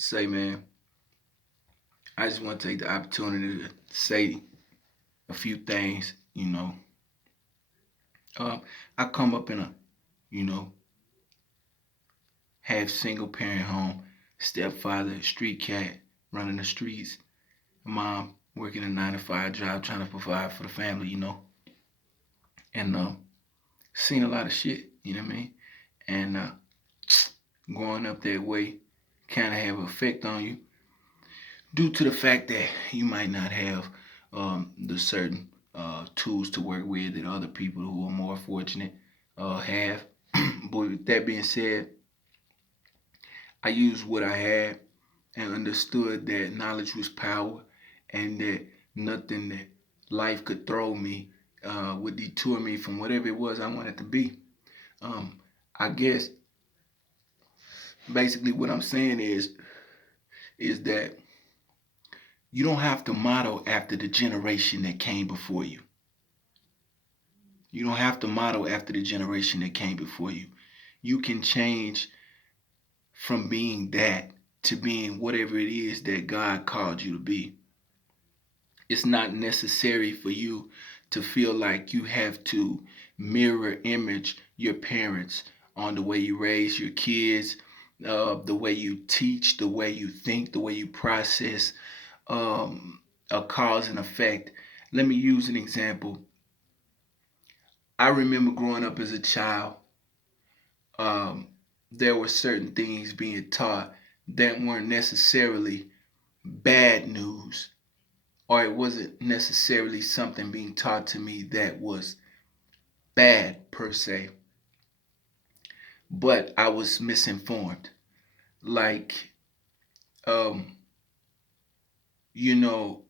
say, man, I just want to take the opportunity to say a few things. Um, I come up in a, you know, half single parent home, stepfather, street cat, running the streets, mom working a 9 to 5 job, trying to provide for the family, and seen a lot of shit, you know what I mean? And growing up that way kind of have an effect on you due to the fact that you might not have the certain tools to work with that other people who are more fortunate have. But with that being said, I used what I had and understood that knowledge was power and that nothing that life could throw me would detour me from whatever it was I wanted to be. Um, I guess basically what I'm saying is that you don't have to model after the generation that came before you. You don't have to model after the generation that came before you. You can change from being that to being whatever it is that God called you to be. It's not necessary for you to feel like you have to mirror image your parents on the way you raise your kids, the way you teach, the way you think, the way you process a cause and effect. Let me use an example. I remember growing up as a child, um, there were certain things being taught that weren't necessarily bad news, or it wasn't necessarily something being taught to me that was bad per se, but I was misinformed. Like, um, you know,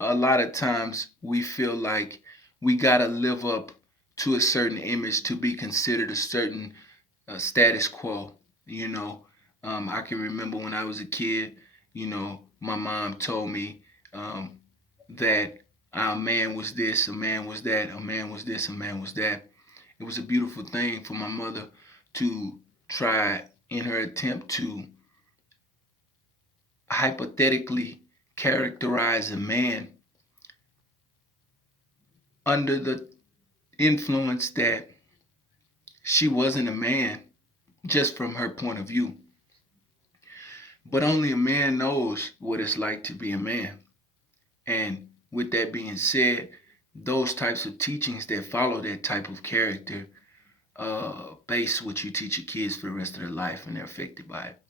a lot of times we feel like we gotta live up to a certain image to be considered a certain status quo. You know, I can remember when I was a kid. My mom told me that a man was this, a man was that, a man was this, a man was that. It was a beautiful thing for my mother to try in her attempt to hypothetically characterize a man under the influence that she wasn't a man just from her point of view. But only a man knows what it's like to be a man. And with that being said, those types of teachings that follow that type of character base what you teach your kids for the rest of their life, and they're affected by it.